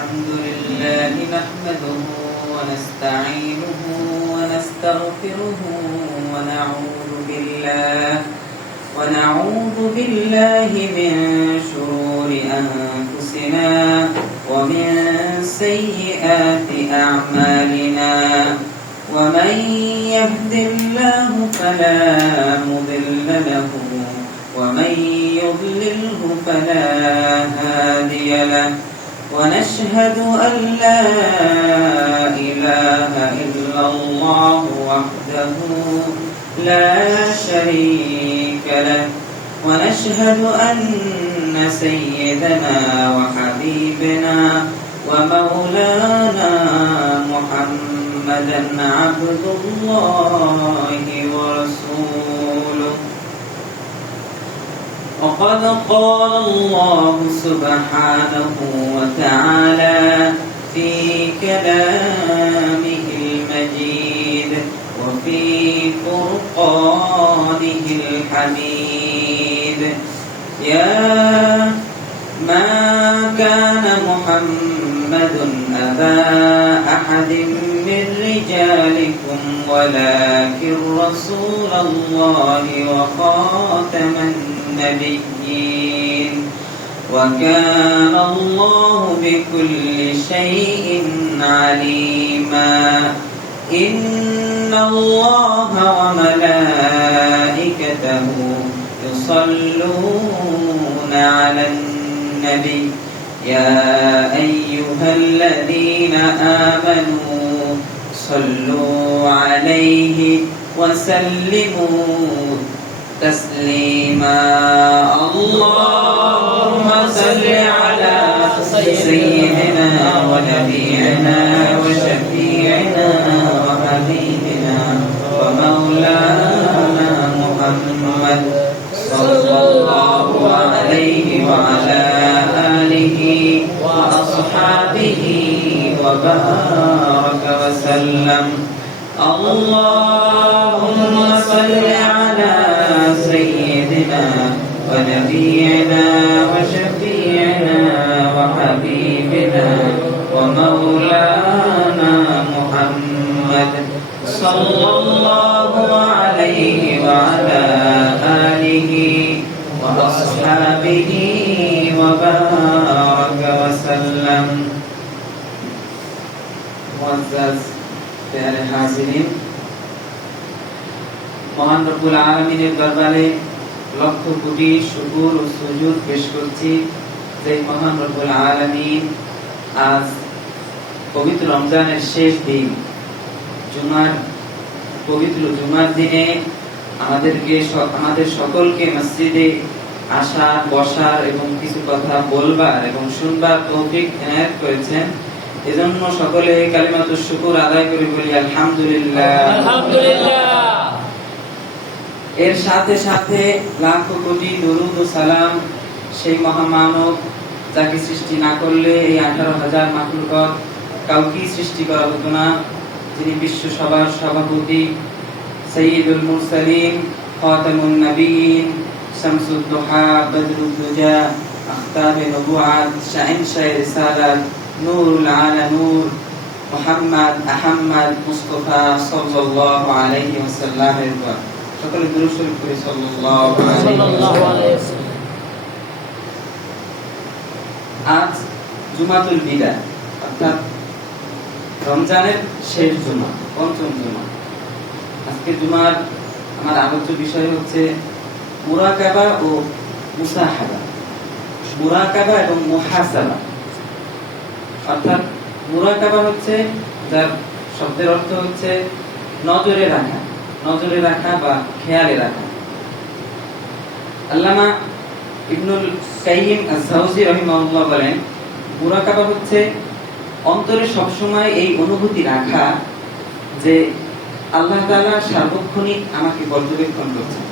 الحمد لله نحمده ونستعينه ونستغفره ونعوذ بالله من شرور أنفسنا ومن سيئات أعمالنا ومن يهد الله فلا مضل له ومن يضلله فلا هادي له ونشهد أن لا إله إلا الله وحده لا شريك له ونشهد أن سيدنا وحبيبنا ومولانا محمدا عبد الله ورسوله. وقد قال الله سبحانه وتعالى في كلامه المجيد وفي فرقانه الحميد: يا ما كان محمد أبا أحد من رجالكم ولكن رسول الله وخاتم النبيين وكان الله بكل شيء عليما. إن الله وملائكته يصلون على النبي يا أيها الذين آمنوا صلوا عليه وسلموا تسليما. اللهم صل على سيدنا ونبينا وشفيعنا وحبيبنا ومولانا محمد صلى الله عليه وعلى آله وأصحابه وبارك وسلم. اللهم صل على سيدنا ونبينا وشفيعنا وحبيبنا ومولانا محمد صلى الله عليه وعلى آله وأصحابه وبارك وسلم. মুআজ্জাজ প্যারে হাজিরিন, মহান রব্বুল আলামিনের দরবারে লক্ষ কোটি শুকর ও সুজুদ পেশ করছি যে মহান রব্বুল আলামিন আজ পবিত্র রমজানের শেষ দিন পবিত্র জুমার দিনে আমাদের সকলকে মসজিদে আসার, বসার এবং কিছু কথা বলবার এবং শুনবার তৌফিক এনায়েত করেছেন। এজন্য সকলে কালিমাতুশ শুকর আদায় করে বলি আলহামদুলিল্লাহ। আলহামদুলিল্লাহ। এর সাথে সাথে লাখ কোটি দরুদ ও সালাম সেই মহামানব যাকে সৃষ্টি না করলে এই 18,000 মাখলুকাত কাউকে সৃষ্টি করা হতো না, যিনি বিশ্ব সবার সভাপতি, সাইয়্যিদুল মুরসালিন, খাতামুন নবিয়্যিন, শামসুদ দুহা, বদরুদ দুজা, আখতাবে নবুয়াত, শাহিনশাহ রিসালাত, নূরুল আলা নূর, মুহাম্মদ আহমদ মুস্তাফা সাল্লাল্লাহু আলাইহি ওয়াসাল্লামের উপর সকলে দুরূদ শরীফ পড়ি সাল্লাল্লাহু আলাইহি ওয়াসাল্লাম। আজ জুমাতুল বিদা, অর্থাৎ রমজানের শেষ জুমা, পঞ্চম জুমা। আজকে জুমার আমার আলোচ্য বিষয় হচ্ছে মুরাকাবা ও মুসাহাবা, মুরাকাবা এবং মুহাসাবা। অর্থাৎ মুরাকাবা হচ্ছে, যার শব্দের অর্থ হচ্ছে নজরে রাখা বা খেয়ালে রাখা। আল্লামা ইবনুল কাইয়িম আয-যাওজি রাহিমাহুল্লাহ বলেন, মুরাকাবা হচ্ছে অন্তরে সবসময় এই অনুভূতি রাখা যে আল্লাহ তাআলা সার্বক্ষণিক আমাকে পর্যবেক্ষণ করছেন।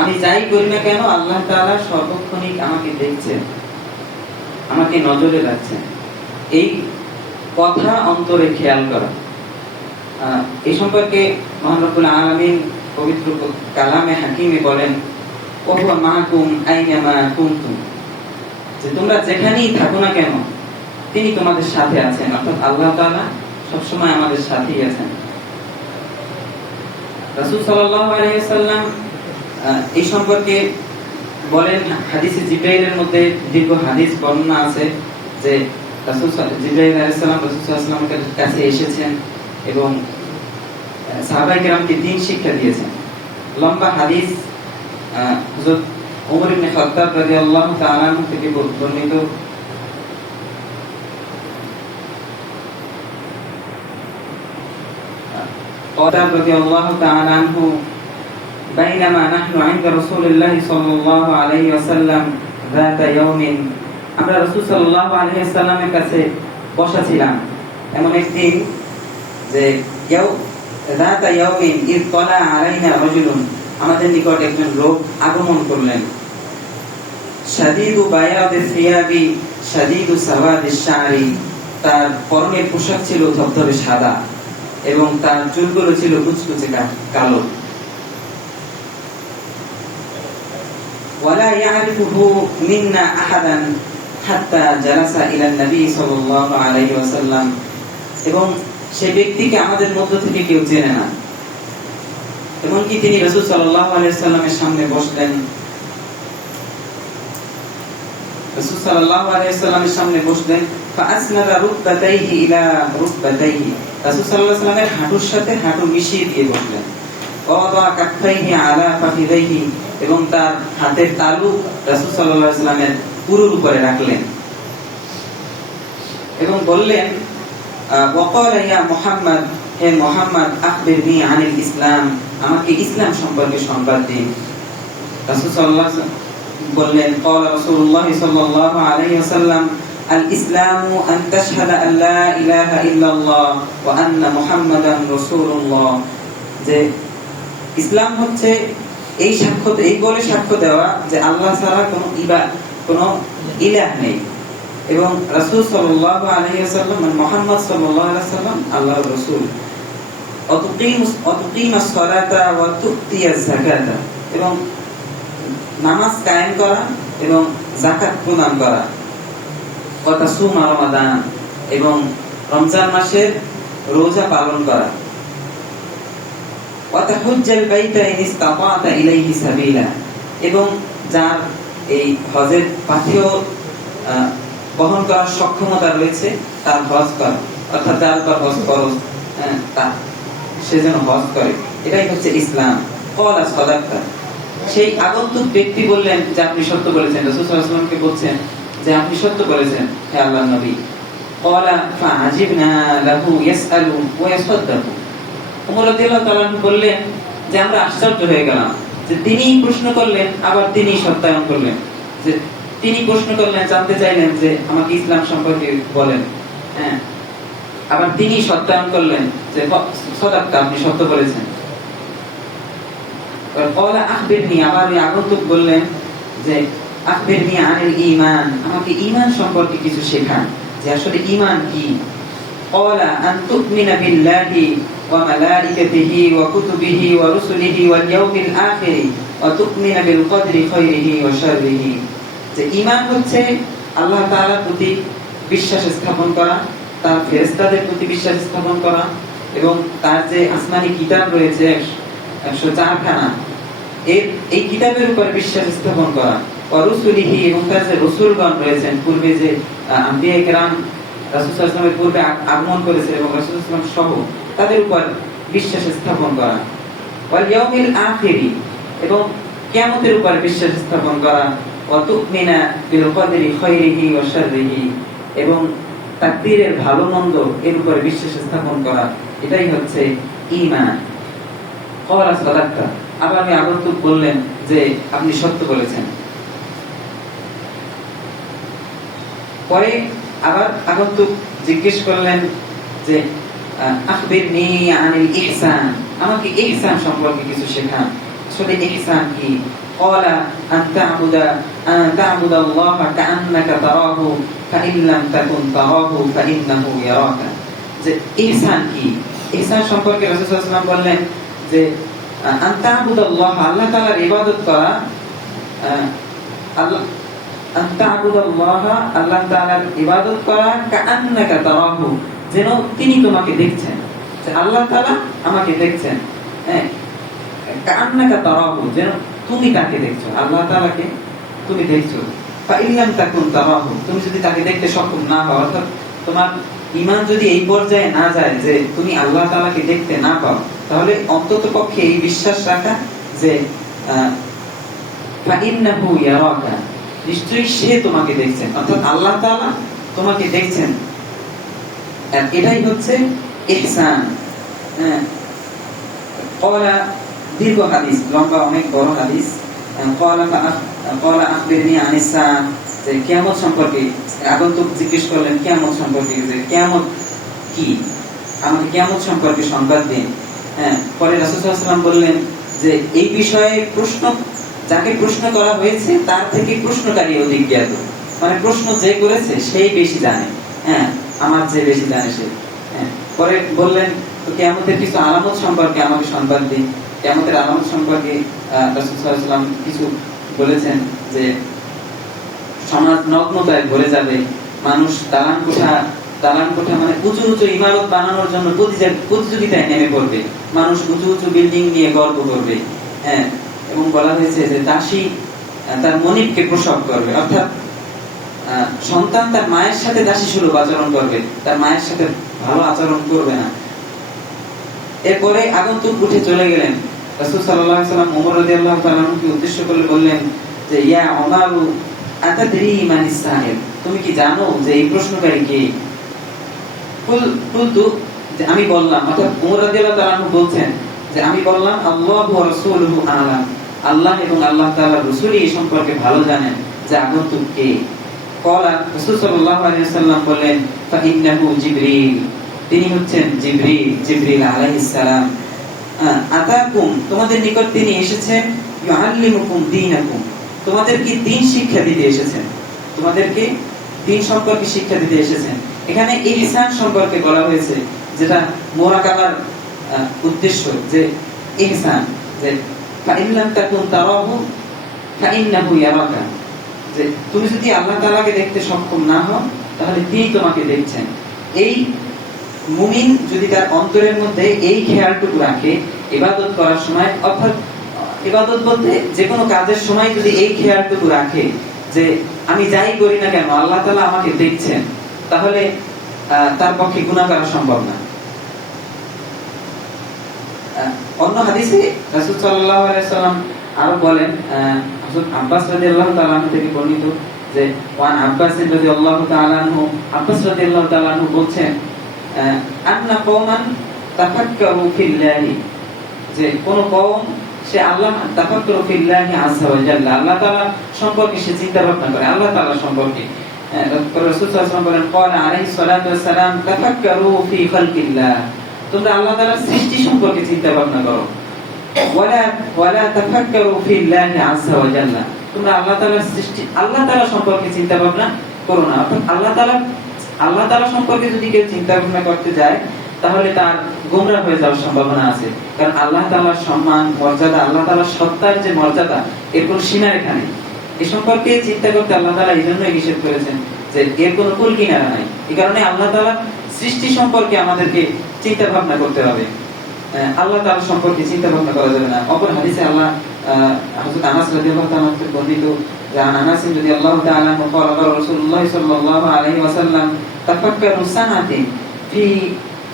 আমি যাই করি না কেন আল্লাহ তাআলা সার্বক্ষণিক আমাকে দেখছেন, আমাকে নজরে রাখছেন। এই কথা অন্তরে খেয়াল করা। এই সম্পর্কে মহান রব্বুল আলামিন পবিত্র কালামে হাকিমে বলেন, ওয়া হুয়া মাআকুম আইনামা কুনতুম, যে তোমরা যেখানেই থাকো না কেন তিনি তোমাদের সাথে আছেন, অর্থাৎ আল্লাহ তাআলা সবসময় আমাদের সাথেই আছেন। রাসূল সাল্লাল্লাহু আলাইহি ওয়াসাল্লাম এই সম্পর্কে বলেন, হাদিসে জিবরাইলের মধ্যে দীর্ঘ হাদিস বর্ণনা আছে যে রাসূল জিবরাইল আলাইহিস সালাম রাসূল সাল্লাল্লাহু আলাইহি ওয়াসাল্লামের কাছে এসেছেন এবং সাহাবায়ে কেরামকে দ্বীন শিক্ষা দিয়েছেন। লম্বা হাদিস হযরত ওমর ইবনে খাত্তাব রাদিয়াল্লাহু তাআলা আনহু থেকে বর্ণিত। قال رضي الله تعالى عنه بينما نحن عند رسول الله صلى الله عليه وسلم ذات يوم আমরা রাসূল সাল্লাল্লাহু আলাইহি ওয়াসাল্লামের কাছে বসা ছিলাম এমন একদিন যে ذات يوم إذ طلع علينا رجل আমাদের নিকট একজন লোক আগমন করলেন। শাদীদু বায়াদিস সিয়াবি শাদীদু সাওয়াদিস শা'রি, তার পরনের পোশাক ছিল ধবধবে সাদা এবং তার চুলগুলো ছিল কুচকুচে কালো। ওয়ালা ইয়ারিফুহু মিন্না আহাদান হাত্তা জালাসা ইলা নবী সাল্লাল্লাহু আলাইহি ওয়াসাল্লাম, এবং সেই ব্যক্তিকে আমাদের মধ্য থেকে কেউ চেনে না। এমনকি তিনি রাসূল সাল্লাল্লাহু আলাইহি ওয়াসাল্লামের সামনে বসলেন। রাসূল সাল্লাল্লাহু আলাইহি ওয়াসাল্লামের সামনে বসলেন। ফাআসনাদা রুকবাতাইহি ইলা রুকবাতাইহি, রাসূল সাল্লাল্লাহু আলাইহি ওয়াসাল্লামের হাঁটুর সাথে হাঁটু মিশিয়ে দিয়ে বসলেন। ওয়াদা কাফাইহি আলা ফাখিদাইহি, এবং তার হাতের তালু রাসূল সাল্লাল্লাহু আলাইহি ওয়াসাল্লামের পুরুর উপরে রাখলেন এবং বললেন, ওয়াকাল ইয়া মুহাম্মদ, হে মুহাম্মদ, আখবিরনি আনিল ইসলাম, আমাকে ইসলাম সম্পর্কে সংবাদ দিন। রাসূল সাল্লাল্লাহু আলাইহি ওয়াসাল্লাম বললেন, ক্বালা রাসূলুল্লাহ সাল্লাল্লাহু আলাইহি ওয়াসাল্লাম আল ইসলামু আন তাশহাদা আল লা ইলাহা ইল্লাল্লাহ ওয়া আন্না মুহাম্মাদান রাসূলুল্লাহ, যে ইসলাম হচ্ছে এই বলে সাক্ষ্য দেওয়া যে আল্লাহ ছাড়া কোনো ইলাহ নেই এবং রাসূল সাল্লাল্লাহু আলাইহি ওয়াসাল্লাম মুহাম্মদ সাল্লাল্লাহু আলাইহি ওয়াসাল্লাম আল্লাহর রাসূল। অতুকিমাস সালাতা ওয়া তুতিয়াজ যাকাতা, এবং নামাজ কায়েম করা এবং যাকাত প্রদান করা। ওয়া তাসুমা রমাদান, এবং রমজান মাসের রোজা পালন করা। ওয়া তাহুজ্জাল বাইতা ইন ইসতাতা'তা ইলাইহি সাবিলা, এবং যার এই হজের পাথেয় বহন করার সক্ষমতা রয়েছে তার হজ করা, অর্থাৎ যার উপর হজ ফরজ সে যেন হজ করে। এটাই হচ্ছে ইসলাম। ক্বালা সাদাকতা, সেই আগন্তুক ব্যক্তি বললেন যে আপনি সত্য বলেছেন। রাসূল সাল্লাল্লাহু আলাইহি ওয়াসাল্লামকে বলছেন যে আপনি সত্য বলেছেন হে আল্লাহর নবী। ক্বালা ফাআজিবনা লাহু ইয়াসআলু ওয়া ইয়াসাদ্দাকু, ওমর রাদিয়াল্লাহু তাআলা বললেন যে আমরা আশ্চর্য হয়ে গেলাম যে তিনি প্রশ্ন করলেন আবার তিনি সত্যায়ন করলেন, যে তিনি প্রশ্ন করলেন, জানতে চাইলেন যে আমাকে ইসলাম সম্পর্কে বলেন, হ্যাঁ, আবার তিনি সত্যায়ন করলেন যে সাদাকতা, আপনি সত্য বলেছেন। ক্বালা আখবিরনি, আবার ওই আগন্তুক বললেন যে আখবিরনি আনিল ঈমান, আমাকে ঈমান সম্পর্কে কিছু শেখান যে আসলে ঈমান কি। ক্বালা আন তু'মিনা বিল্লাহি ওয়া মালাইকাতিহি ওয়া কুতুবিহি ওয়া রুসুলিহি ওয়াল ইয়াউমিল আখির ওয়া তু'মিনা বিল কদরি খাইরিহি ওয়া শাররিহি, যে ঈমান হচ্ছে আল্লাহ তাআলার প্রতি বিশ্বাস স্থাপন করা, তার ফেরেশতাদের প্রতি বিশ্বাস স্থাপন করা, এবং তার যে আসমানি কিতাব রয়েছে 104 খানা, এই কিতাবের উপর বিশ্বাস স্থাপন করা। ওয়া রুসুলিহি, এবং তার যে রাসূলগণ রয়েছেন, পূর্বে যে আম্বিয়া কেরাম রাসূল সাল্লাল্লাহু আলাইহি ওয়াসাল্লামের পূর্বে আগমন করেছে এবং রাসূল সাল্লাল্লাহু আলাইহি ওয়াসাল্লাম সহ তাদের উপর বিশ্বাস স্থাপন করা। ওয়াল ইয়াউমিল আখির, এবং কিয়ামতের উপর বিশ্বাস স্থাপন করা। ওয়া তু'মিনা বিল কদরি খাইরিহি ওয়া শাররিহি, এবং তাকদীরের ভালো মন্দ এর উপর বিশ্বাস স্থাপন করা। এটাই হচ্ছে ঈমান। ক্বালা সাদাকতা, আবার আমি আগন্তুক বললেন যে আপনি সত্য বলেছেন। পরে আবার আগন্তুক জিজ্ঞেস করলেন যে আখবিরনি আনিল ইহসান, আমাকে ইহসান সম্পর্কে কিছু শেখান, আসলে ইহসান কি। ক্বালা আন তা'বুদাল্লাহা কাআন্নাকা তারাহু ফাইন লাম তাকুন তারাহু ফাইন্নাহু ইয়ারাকা, যে ইহসান কি। ইহসান সম্পর্কে রাসূল সাল্লাল্লাহু আলাইহি ওয়াসাল্লাম বললেন যে আন তা'বুদাল্লাহ, আল্লাহ তাআলার ইবাদত করা। আনতা'বুদাল্লাহা, আল্লাহ তাআলার ইবাদত করা, কাআন্নাকা তারাহু, যেন তিনি তোমাকে দেখছেন, যে আল্লাহ তাআলা আমাকে দেখছেন। হ্যাঁ, কাআন্নাকা তারাহু, যেন তুমি তাকে দেখছো, আল্লাহ তাআলাকে তুমি দেখছো। ফাইল্লাম তাকুন তারাহু, তুমি যদি তাকে দেখতে সক্ষম না হও, অর্থাৎ তোমার ঈমান যদি এই পর্যায়ে না যায় যে তুমি আল্লাহ তাআলাকে দেখতে না পাও, তাহলে অন্ততপক্ষে এই বিশ্বাস রাখা যে ফাইন্নাহু ইয়ারাকা, নিশ্চয়ই সে তোমাকে দেখছেন, অর্থাৎ আল্লাহ তাআলা তোমাকে দেখছেন। আর এটাই হচ্ছে ইহসান। হ্যাঁ, ক্বালা, দীর্ঘ হাদিস, লম্বা অনেক বড় হাদিস। ক্বালা আখবিরনি আনিস সাআ, যে কিয়ামত সম্পর্কে আগন্তুক জিজ্ঞেস করলেন কিয়ামত সম্পর্কে, যে কিয়ামত কি, আমাকে কিয়ামত সম্পর্কে সংবাদ দিন। হ্যাঁ, পরে রাসূল সাল্লাল্লাহু আলাইহি ওয়াসাল্লাম বললেন যে এই বিষয়ে প্রশ্ন, যাকে প্রশ্ন করা হয়েছে তার থেকে প্রশ্নকারী অধিক জ্ঞাত, মানে প্রশ্ন যে করেছে সেই বেশি জানে। হ্যাঁ, আমার যে বেশি জানে সে। হ্যাঁ, পরে বললেন তো কিয়ামতের কিছু আলামত সম্পর্কে আমাকে সংবাদ দিন। কিয়ামতের আলামত সম্পর্কে রাসূল সাল্লাল্লাহু আলাইহি ওয়াসাল্লাম কিছু বলেছেন, যে সমাজ নগ্নতায় ভরে যাবে, মানুষ দালান কোঠা মানে উঁচু উঁচু ইমারত বানানোর জন্য প্রতিযোগিতায় নেমে পড়বে, মানুষ উঁচু উঁচু বিল্ডিং নিয়ে গর্ব করবে। হ্যাঁ, এবং বলা হয়েছে যে দাসী তার মনিবকে প্রসব করবে, অর্থাৎ সন্তান তার মায়ের সাথে দাসী সুলভ আচরণ করবে, তার মায়ের সাথে ভালো আচরণ করবে না। এরপরে আগন্তুক উঠে চলে গেলেন। রাসূল সাল্লাল্লাহু আলাইহি ওয়াসাল্লাম ওমর রাদিয়াল্লাহু তাআলা কে উদ্দেশ্য করে বললেন যে ইয়া ওমর, আতাদরি মানিস সাইল, তুমি কি জানো যে এই প্রশ্নকারী কে? কুলতু, যে আমি বললাম, অর্থাৎ ওমর রাদিয়াল্লাহু তাআলা বলছেন যে আমি বললাম আল্লাহু ওয়া রাসূলুহু আ'লাম, আল্লাহ এবং আল্লাহ তাআলার রাসূলই এই সম্পর্কে ভালো জানেন যে আগন্তুক কে। ক্বালা, রাসূল সাল্লাল্লাহু আলাইহি ওয়াসাল্লাম বললেন ফা ইন্নাহু জিবরিল, তিনি হচ্ছেন জিবরিল আলাইহিস সালাম। আতাকুম, তোমাদের নিকট তিনি এসেছেন, ইউআল্লিমুকুম দীনাকুম, তোমাদেরকে দ্বীন শিক্ষা দিতে এসেছেন, তোমাদেরকে দ্বীন সম্পর্কে শিক্ষা দিতে এসেছেন। এখানে ইহসান সম্পর্কে বলা হয়েছে, যেটা মুরাকাবার উদ্দেশ্য, যে ইহসান, যে ফাইল্লাম তাকুন তারাহু ফাইন্নাহু ইয়ারাকা, যে তুমি যদি আল্লাহ তাআলাকে দেখতে সক্ষম না হও তাহলে তিনি তোমাকে দেখছেন। এই মুমিন যদি তার অন্তরের মধ্যে এই খেয়ালটুকু রাখে ইবাদত করার সময়, অর্থাৎ ইবাদত বলতে যে কোনো কাজের সময় যদি এই খেয়ালটুকু রাখে যে আমি যাই করি না কেন আল্লাহ তাআলা আমাকে দেখছেন, তাহলে তার পক্ষে গুনাহ করা সম্ভব না। অন্য হাদিসে রাসূল সাল্লাল্লাহু আলাইহি ওয়াসাল্লাম আরো বলেন, হযরত আব্বাস রাদিয়াল্লাহু তাআলা আনহু থেকে বর্ণিত, যে ওয়ান আব্বাস রাদিয়াল্লাহু তাআলা আনহু, আব্বাস রাদিয়াল্লাহু তাআলা আনহু বলছেন আন্না কওমান তাফাক্কারু ফিল্লাহি, যে কোন কওম সে আল্লাহ তাফাক্কারু ফিল্লাহি আযজা ওয়া জাল্লা, আল্লাহ তাআলা সম্পর্কে সে চিন্তা ভাবনা করে, আল্লাহ তাআলা সম্পর্কে। রাসূল সাল্লাল্লাহু আলাইহি ওয়াসাল্লাম বলেন ক্বালা আলাইহিস সালাতু ওয়াস সালাম তাফাক্কারু ফি খালকিল্লাহ, তোমরা আল্লাহ তাআলার সৃষ্টি সম্পর্কে চিন্তা ভাবনা করো। ওয়ালা তাফাক্কারু ফিল্লাহি আযজা ওয়া জাল্লা, তোমরা আল্লাহ তাআলার সৃষ্টি, আল্লাহ তাআলা সম্পর্কে চিন্তা ভাবনা করো না। অর্থাৎ আল্লাহ তাআলা সম্পর্কে যদি কেউ চিন্তা ভাবনা করতে যায় তাহলে তার গোমরাহ হয়ে যাওয়ার সম্ভাবনা আছে, কারণ আল্লাহ তাআলার সম্মান মর্যাদা, আল্লাহ তাআলার সত্তার যে মর্যাদা, এর কোনো সীমারেখা নেই। এই সম্পর্কে চিন্তা করতে আল্লাহ তাআলা এই জন্যই নিষেধ করেছেন যে এর কোনো কুল কিনারা নাই। এই কারণে আল্লাহ তাআলার সৃষ্টি সম্পর্কে আমাদেরকে চিন্তা ভাবনা করতে হবে, আল্লাহ তাআলা সম্পর্কে চিন্তা ভাবনা করা যাবে না। অপর হাদিসে আল্লাহ হযরত আনাস রাদিয়াল্লাহু তাআলা থেকে বর্ণিত, যে আনাস রাদিয়াল্লাহু তাআলা قال রাসূলুল্লাহ সাল্লাল্লাহু আলাইহি ওয়াসাল্লাম তাফাক্কারু সানাতিন ফি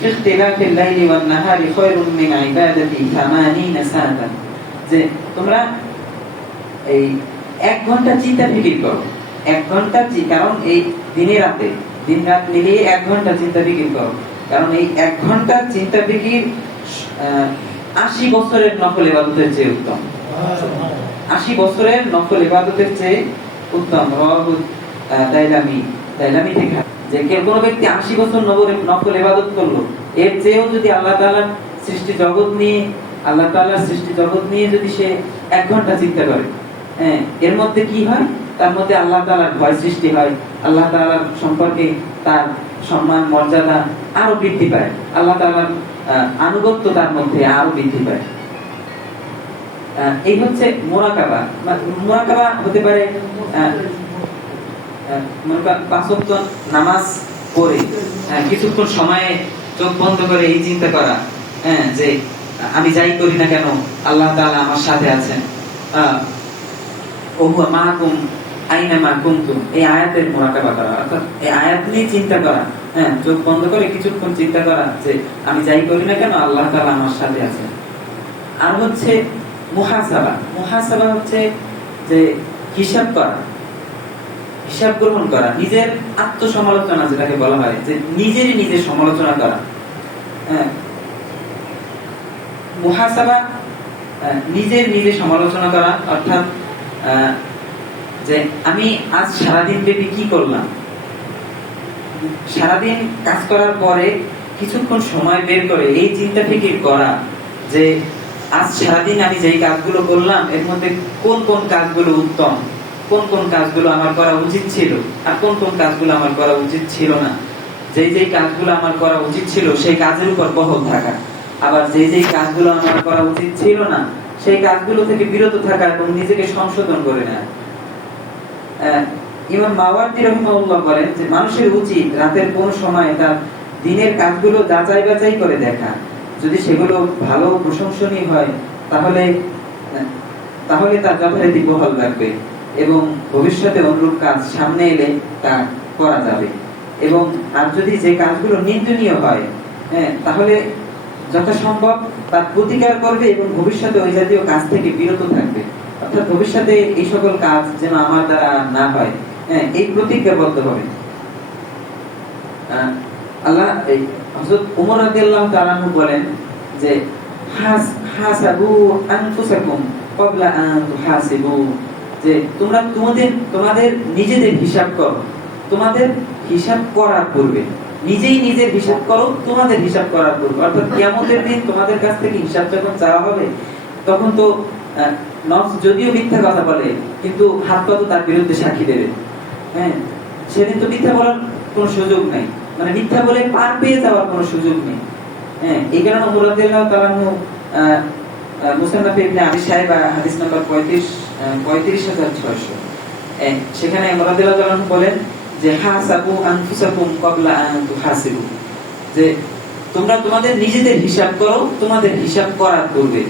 ইখতিলাফিল লাইলি ওয়ান নাহারি খায়রুম মিন ইবাদাতি 80 সানাতান, যে তোমরা এই 1 ঘন্টা চিন্তা ফিকির করো, 1 ঘন্টা, কারণ এই দিনে রাতে, দিন রাত মিলিয়ে 1 ঘন্টা চিন্তা ফিকির করো, কারণ এই 1 ঘন্টা চিন্তা ফিকির 80 বছরের নফল ইবাদতের চেয়ে উত্তম, 80 বছরের নফল ইবাদতের চেয়ে উত্তম। রাওয়াহু দাইলামি থেকে, যে কেউ কোনো ব্যক্তি 80 বছর নফল ইবাদত করলো, এর চেয়েও যদি আল্লাহ তাআলার সৃষ্টি জগৎ নিয়ে যদি সে 1 ঘন্টা চিন্তা করে, হ্যাঁ, এর মধ্যে কি হয়, তার মধ্যে আল্লাহ তাআলার ভয় সৃষ্টি হয়, আল্লাহ তাআলার সম্পর্কে তার সম্মান মর্যাদা আরো বৃদ্ধি পায়, আল্লাহ তাআলার আনুগত্য তার মধ্যে আরো বৃদ্ধি পায়। এই হচ্ছে মুরাকাবা। মুরাকাবা হতে পারে মনে করেন 5 ওয়াক্ত নামাজ পড়ে কিছুক্ষণ সময়ে চোখ বন্ধ করে এই চিন্তা করা, যে আমি যাই করি না কেন আল্লাহ তাআলা আমার সাথে আছেন, ওহুয়া মাআকুম আইনামা কুনতুম, এই আয়াতের মুরাকাবা করা, অর্থাৎ এই আয়াত নিয়ে চিন্তা করা, চোখ বন্ধ করে কিছুক্ষণ চিন্তা করা যে আমি যাই করি না কেন আল্লাহ তাআলা আমার সাথে আছেন। আর হচ্ছে মুহাসাবা। মুহাসাবা হচ্ছে যে হিসাব করা, হিসাব গ্রহণ করা, নিজের আত্মসমালোচনা যেটাকে বলা হয়, যে নিজেরই নিজের সমালোচনা করা। মুহাসাবা নিজের নিজে সমালোচনা করা, অর্থাৎ যে আমি আজ সারাদিন ব্যাপী কি করলাম, সারাদিন কাজ করার পরে কিছুক্ষণ সময় বের করে এই চিন্তা ফিকির করা যে আজ সারাদিন আমি যেই কাজগুলো করলাম এর মধ্যে কোন কোন কাজগুলো উত্তম, কোন কোন কাজগুলো আমার করা উচিত ছিল, আর কোন কোন কাজগুলো আমার করা উচিত ছিল না। যেই যেই কাজগুলো আমার করা উচিত ছিল সেই কাজের উপর বহাল থাকা, আবার যেই যেই কাজগুলো আমার করা উচিত ছিল না সেই কাজগুলো থেকে বিরত থাকা এবং নিজেকে সংশোধন করে নেওয়া। ইমাম মাওয়ারদি রাহিমাহুল্লাহ বলেন যে মানুষের উচিত রাতের কোন সময় তার দিনের কাজগুলো যাচাই বাছাই করে দেখা, যদি সেগুলো ভালো প্রশংসনীয় হয় তাহলে তার যথারীতি বহাল রাখবে এবং ভবিষ্যতে অনুরূপ কাজ সামনে এলে তা করা যাবে। এবং আর যদি যে কাজগুলো নিন্দনীয় হয় তাহলে যথাসম্ভব তার প্রতিকার করবে এবং ভবিষ্যতে ওই জাতীয় কাজ থেকে বিরত থাকবে, অর্থাৎ ভবিষ্যতে এই সকল কাজ যেন আমার দ্বারা না হয় এই প্রতিজ্ঞাবদ্ধ হবে। আল্লাহ হযরত ওমর রাদিয়াল্লাহু তাআলা বলেন যে হাসাবু আনফুসাকুম ক্বাবলা আন তুহাসিবু, যে তোমরা তোমাদের নিজেদের হিসাব করো, তোমাদের হিসাব করার পূর্বে, নিজেই নিজের হিসাব করো তোমাদের হিসাব করার পূর্বে। অর্থাৎ কিয়ামতের দিন তোমাদের কাছ থেকে হিসাব যখন চাওয়া হবে তখন তো নফস যদিও মিথ্যা কথা বলে কিন্তু হাত পা তো তার বিরুদ্ধে সাক্ষী দেবে। সেদিন তো মিথ্যা বলার কোনো সুযোগ নাই, মানে মিথ্যা বলে পার পেয়ে যাওয়ার কোনো সুযোগ নেই। এই কারণে ওমর রাদিয়াল্লাহু তাআলা মুসান্নাফে ইবনে আবি শাইবা হাদিস নাম্বার 35600 সেখানে ওমর রাদিয়াল্লাহু তাআলা বলেন যে হাসাবু আনফুসাকুম ক্বাবলা আন তুহাসিবু, যে তোমরা তোমাদের নিজেদের হিসাব করো তোমাদের হিসাব করার পূর্বে,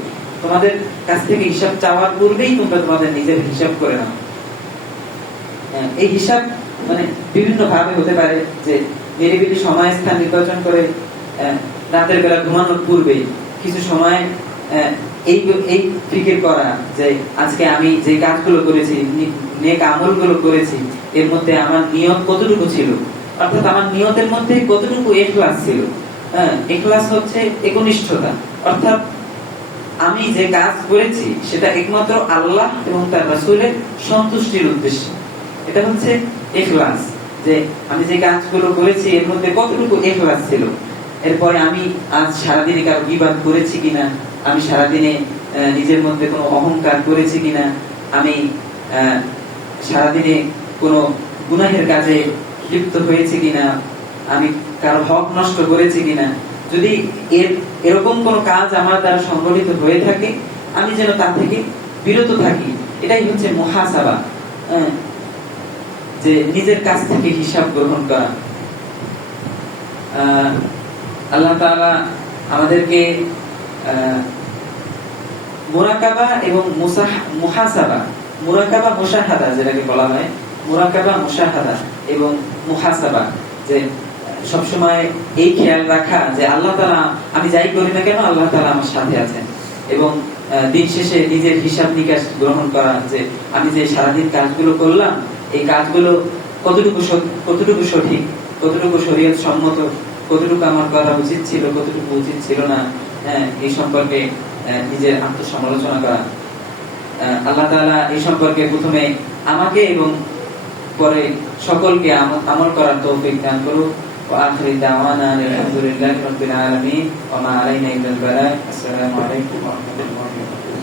তোমাদের কাছ থেকে হিসাব চাওয়ার পূর্বেই তোমরা তোমাদের নিজের হিসাব করে নাও। এই হিসাব মানে বিভিন্ন ভাবে হতে পারে, যে নিরিবিলি সময় স্থান নির্বাচন করে রাতের বেলা ঘুমানোর পূর্বে কিছু সময় এই ফিকির করা যে আজকে আমি যে কাজগুলো করেছি, নেক আমলগুলো করেছি, এর মধ্যে আমার নিয়ত কতটুকু ছিল, অর্থাৎ আমার নিয়তের মধ্যে কতটুকু ইখলাস ছিল। ইখলাস হচ্ছে একনিষ্ঠতা, অর্থাৎ আমি যে কাজ করেছি সেটা একমাত্র আল্লাহ এবং তার রাসূলের সন্তুষ্টির উদ্দেশ্যে, এটা হচ্ছে ইখলাস, যে আমি যে কাজগুলো করেছি এর মধ্যে কতটুকু ইখলাস ছিল। এরপরে আমি আজ সারাদিনে কারো গীবত করেছি কিনা, আমি সারাদিনে নিজের মধ্যে কোনো অহংকার করেছি কিনা, আমি সারাদিনে কোনো গুনাহের কাজে লিপ্ত হয়েছি কিনা, আমি কারো হক নষ্ট করেছি কিনা। যদি এরকম কোনো কাজ আমার দ্বারা সংগঠিত হয়ে থাকে আমি যেন তা থেকে বিরত থাকি, এটাই হচ্ছে মুহাসাবা, যে নিজের কাছ থেকে হিসাব গ্রহণ করা। আল্লাহ তাআলা আমাদেরকে মুরাকাবা এবং মুহাসাবা, মুরাকাবা মুশাহাদা যেটাকে বলা হয়, মুরাকাবা মুশাহাদা এবং মুহাসাবা, যে সবসময় এই খেয়াল রাখা যে আল্লাহ তাআলা আমি যাই করি না কেন আল্লাহ তাআলা আমার সাথে আছেন, এবং দিন শেষে নিজের হিসাব নিকাশ গ্রহণ করা যে আমি যে সারাদিন কাজগুলো করলাম এই কাজগুলো কতটুকু সঠিক, কতটুকু শরীয়ত সম্মত, কতটুকু আমার করা উচিত ছিল, কতটুকু উচিত ছিল না, এই সম্পর্কে নিজের আত্মসমালোচনা করা। আল্লাহ তাআলা এই সম্পর্কে প্রথমে আমাকে এবং পরে সকলকে আমল করার তৌফিক দান করুন। ওয়া আখিরু দাওয়ানা আলহামদুলিল্লাহি রাব্বিল আলামিন ওয়া মা আলাইনা ইল্লাল বালাগ। আসসালামু আলাইকুম ওয়া রাহমাতুল্লাহি ওয়া বারাকাতুহু।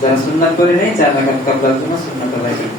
যারা সুন্নাত করে নেই 4 রাকাত কাবলার জন্য সুন্নাত আদায় করুন।